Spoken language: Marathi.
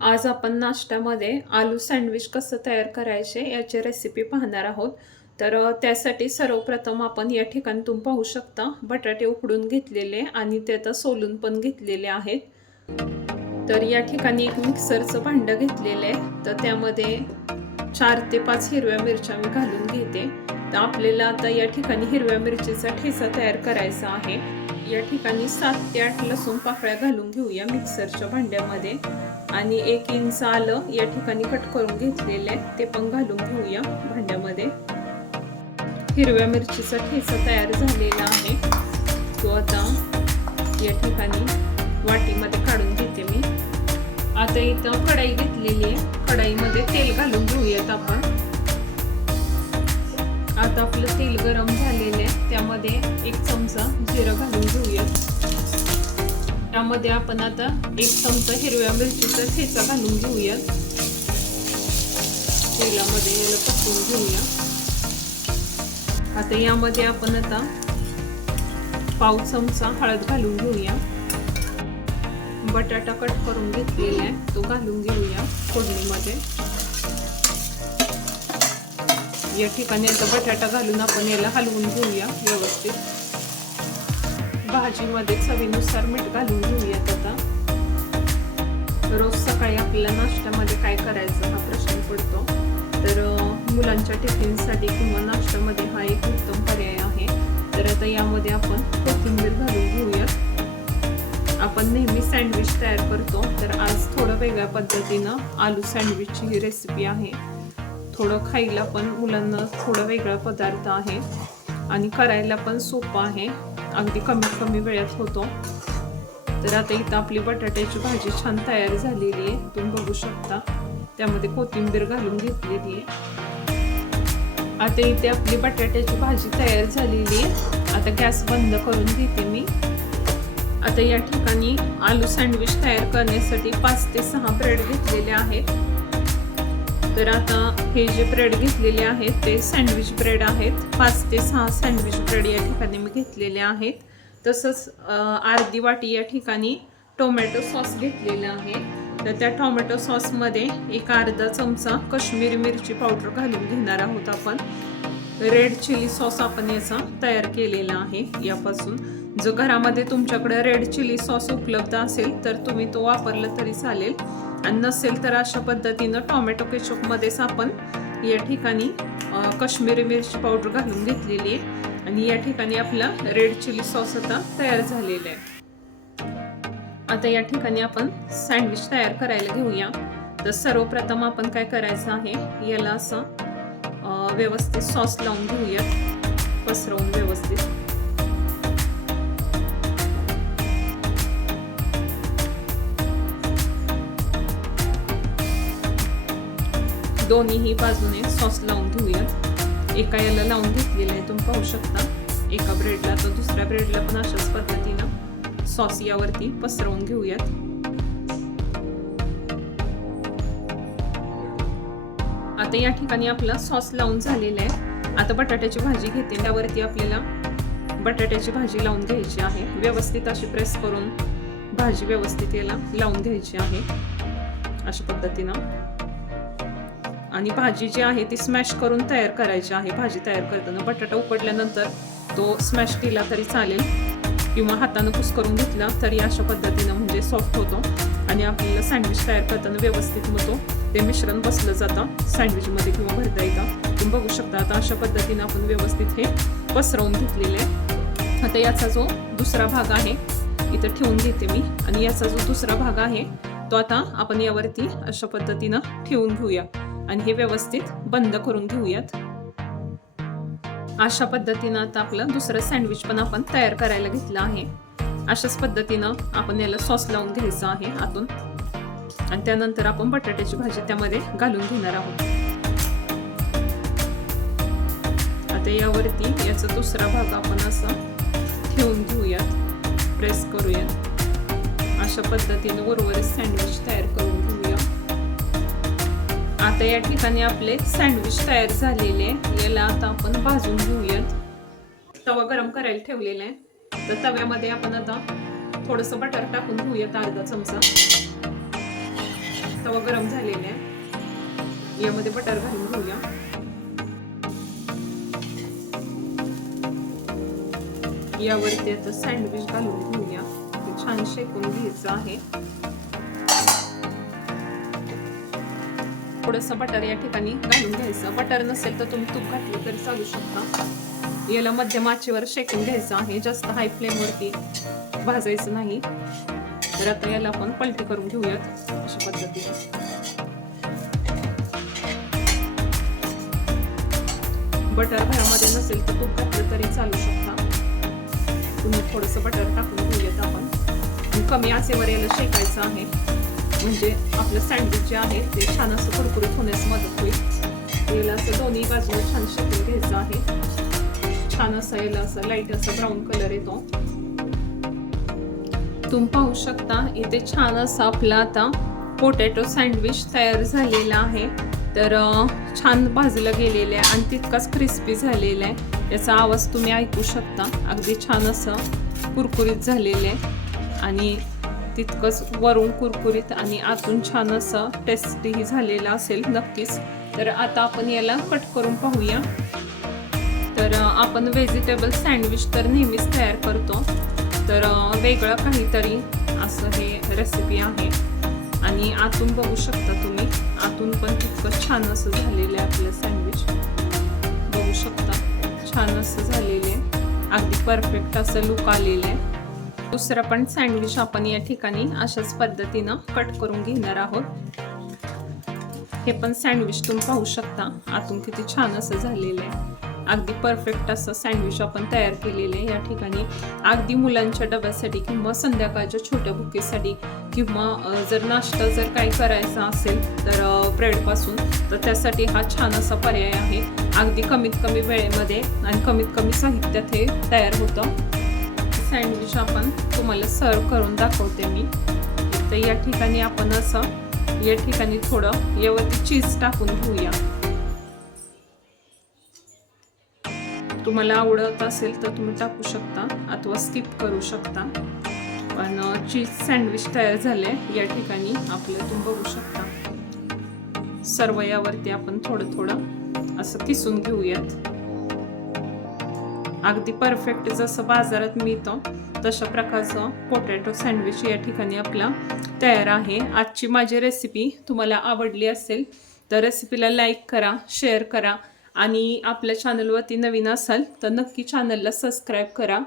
आज आपण नाश्त्यामध्ये आलू सँडविच कसं तयार करायचे याची रेसिपी पाहणार आहोत. तर त्यासाठी सर्वप्रथम आपण या ठिकाणी तुम्ही पाहू शकता. बटाटे उकडून घेतलेले आणि ते आता सोलून पण घेतलेले आहेत. तर या ठिकाणी एक मिक्सरचं भांडं घेतलेलं आहे. तर त्यामध्ये चार ते पाच हिरव्या मिरच्या मी घालून घेते. तर आपल्याला आता या ठिकाणी हिरव्या मिरचीचा ठेचा तयार करायचा आहे. या ठिकाणी सात ते आठ लसूण पाकळ्या घालून घेऊया मिक्सरच्या भांड्यामध्ये. आणि एक इंच आलं या ठिकाणी कट करून घेतलेले आहे ते पण घालून घेऊया भांड्यामध्ये. हिरव्या मिरचीचा ठेचा तयार झालेला आहे. तो आता या ठिकाणी वाटीमध्ये काढून घेते मी. आता इथं कढाई घेतलेली आहे. कढाईमध्ये तेल घालून घेऊयात आपण. आता आपलं तेल गरम झालेलं आहे. त्यामध्ये एक चमचा जिरं घालून घेऊयात त्यामध्ये आपण आता एक चमचा हिरव्या मिरचीचा ठेचा घालून घेऊयात तेलामध्ये याला पकवून घेऊया. आता यामध्ये आपण आता पाव चमचा हळद घालून घेऊया. बटाटा कट करून घेतलेला आहे तो घालून घेऊया फोडणीमध्ये. या ठिकाणी आता बटाटा घालून आपण याला हलवून घेऊया व्यवस्थित. भाजीमध्ये चवीनुसार मीठ घालून घेऊयात आता. रोज सकाळी आपल्याला नाश्त्यामध्ये काय करायचं हा प्रश्न पडतो. तर मुलांच्या टिफिनसाठी किंवा नाश्त्यामध्ये हा एक उत्तम पर्याय आहे. तर आता यामध्ये आपण कोथिंबीर घालून घेऊयात आपण नेहमी सँडविच तयार करतो. तर आज थोडं वेगळ्या पद्धतीनं आलू सँडविचची ही रेसिपी आहे. थोडं खायला पण मुलांना थोडं वेगळा पदार्थ आहे. आणि करायला पण सोपं आहे. अगदी कमीत कमी वेळात होतो. तर आता इथं आपली बटाट्याची भाजी छान तयार झालेली आहे. तुम्ही बघू शकता. त्यामध्ये कोथिंबीर घालून घेतलेली आहे. आता इथे आपली बटाट्याची भाजी तयार झालेली आहे. आता गॅस बंद करून घेते मी. आता या ठिकाणी आलू सँडविच तयार करण्यासाठी पाच ते सहा ब्रेड घेतलेले आहेत. तर आता हे जे ब्रेड घेतलेले आहेत ते सँडविच ब्रेड आहेत. पाच ते सहा सँडविच ब्रेड या ठिकाणी मी घेतलेले आहेत. तसंच अर्धी वाटी या ठिकाणी टोमॅटो सॉस घेतलेला आहे. तर त्या टोमॅटो सॉसमध्ये एक अर्धा चमचा कश्मीरी मिरची पावडर घालून घेणार आहोत आपण. रेड चिली सॉस आपण याचा तयार केलेला आहे यापासून. जर घरामध्ये तुमच्याकडे रेड चिली सॉस उपलब्ध असेल तर तुम्ही तो वापरला तरी चालेल. आणि नसेल तर अशा पद्धतीनं टॉमॅटो केचपमध्येच आपण या ठिकाणी कश्मीरी मिरची पावडर घालून घेतलेली आहे. आणि या ठिकाणी आपला रेड चिली सॉस आता तयार झालेला आहे. आता या ठिकाणी आपण सँडविच तयार करायला घेऊया. तर सर्वप्रथम आपण काय करायचं आहे याला असं व्यवस्थित सॉस लावून घेऊया. पसरवून व्यवस्थित. दोन्हीही बाजूने सॉस लावून घेऊयात एका याला लावून घेतलेलं आहे तुम्ही पाहू शकता. एका ब्रेडला तर दुसऱ्या ब्रेडला पण अशाच पद्धतीनं सॉस यावरती पसरवून घेऊयात. आता या ठिकाणी आपला सॉस लावून झालेला आहे. आता बटाट्याची भाजी घेते. त्यावरती आपल्याला बटाट्याची भाजी लावून घ्यायची आहे. व्यवस्थित अशी प्रेस करून भाजी व्यवस्थित याला लावून घ्यायची आहे. अशा पद्धतीनं. आणि भाजी जी आहे ती स्मॅश करून तयार करायची आहे. भाजी तयार करताना बटाटा उकडल्यानंतर तो स्मॅश केला तरी चालेल. किंवा हातानं कुस करून घेतला तरी अशा पद्धतीनं म्हणजे सॉफ्ट होतो. आणि आपल्याला सँडविच तयार करताना व्यवस्थित मग तो ते मिश्रण बसलं जातं. सँडविचमध्ये किंवा भरता येतं. तुम्ही बघू शकता आता अशा पद्धतीनं आपण व्यवस्थित हे पसरवून घेतलेले आता याचा जो दुसरा भाग आहे इथं ठेवून घेते मी. आणि याचा जो दुसरा भाग आहे तो आता आपण यावरती अशा पद्धतीनं ठेवून घेऊया. आणि हे व्यवस्थित बंद करून घेऊयात. अशा पद्धतीनं आता आपलं दुसरं सँडविच पण आपण तयार करायला घेतलं आहे. अशाच पद्धतीनं आपण याला सॉस लावून घ्यायचं आहे आतून. आणि त्यानंतर आपण बटाट्याची भाजी त्यामध्ये घालून घेणार आहोत. आता यावरती याचा दुसरा भाग आपण असं ठेवून घेऊयात. प्रेस करूयात. अशा पद्धतीने उर्वरित सँडविच तयार करून आता या ठिकाणी आपले सँडविच तयार झालेले याला आता आपण भाजून घेऊयात. तवा गरम करायला ठेवलेला आहे. तर तव्यामध्ये आपण आता थोडंसं बटर टाकून घेऊयात अर्धा चमचा. तवा गरम झालेला आहे. यामध्ये बटर घालून घेऊया. यावरती आता सँडविच घालून घेऊया. ते छान शेकून घ्यायचं आहे. थोडस बटर या ठिकाणी घालून घ्यायचं. बटर नसेल तर तुम्ही तूप घातलं तरी चालू शकता. याला मध्यम आचेवर शेकून घ्यायचं आहे. जास्त हाय फ्लेमवरती भाजायचं नाही. तर आता याला आपण पलटी करून घेऊयात अशा पद्धतीने. बटर घरामध्ये नसेल तर तूप घातलं तरी चालू शकता. तुम्ही थोडंसं बटर टाकून घेऊयात आपण. कमी आचेवर याला शेकायचं आहे. म्हणजे आपलं सँडविच जे आहे ते छान असं कुरकुरीत होण्यास मदत होईल. याला असं दोन्ही बाजूला छान शेकून घ्यायचं आहे. छान असं याला असं लाइट असं ब्राऊन कलर येतो. तुम्ही पाहू शकता इथे छान असं आपलं आता पोटॅटो सँडविच तयार झालेला आहे. तर छान भाजलं गेलेलं आहे आणि तितकाच क्रिस्पी झालेला आहे. याचा आवाज तुम्ही ऐकू शकता. अगदी छान असं कुरकुरीत झालेलं आहे. आणि तितकंच वरून कुरकुरीत आणि आतून छान असं टेस्टीही झालेलं असेल नक्कीच. तर आता आपण याला कट करून पाहूया. तर आपण व्हेजिटेबल सँडविच तर नेहमीच तयार करतो. तर वेगळं काहीतरी असं हे रेसिपी आहे. आणि आतून बघू शकता तुम्ही आतून पण तितकं छान असं झालेलं आहे आपलं सँडविच बघू शकता छान असं झालेलं आहे. अगदी परफेक्ट असं लुक आलेलं आहे. दुसरं पण सँडविच आपण या ठिकाणी अशाच पद्धतीनं कट करून घेणार आहोत. हे पण सँडविच तुम्ही पाहू शकता. आतून किती छान असं झालेलं आहे. अगदी परफेक्ट असं सँडविच आपण तयार केलेले आहे या ठिकाणी. अगदी मुलांच्या डब्यासाठी किंवा संध्याकाळच्या छोट्या बुकेसाठी किंवा जर नाश्ता जर काही करायचा असेल तर ब्रेडपासून तर त्यासाठी हा छान असा पर्याय आहे. अगदी कमीत कमी वेळेमध्ये आणि कमीत कमी साहित्यात हे तयार होतं. सँडविच आपण तुम्हाला सर्व करून दाखवते मी. तर या ठिकाणी आपण असं या ठिकाणी थोडं यावरती चीज टाकून घेऊया. तुम्हाला आवडत असेल तर तुम्ही टाकू शकता अथवा स्किप करू शकता. पण चीज सँडविच तयार झाले या ठिकाणी आपलं तुम्ही बघू शकता. सर्व यावरती आपण थोडं थोडं असं किसून घेऊयात. अगदी परफेक्ट जसं बाजारात मिळतं तशा प्रकारचं पोटॅटो सँडविच या ठिकाणी आपला तयार आहे. आजची माझी रेसिपी तुम्हाला आवडली असेल तर रेसिपीला लाईक करा शेअर करा आणि आपल्या चॅनलवरती नवीन असाल तर नक्की चॅनलला सबस्क्राईब करा.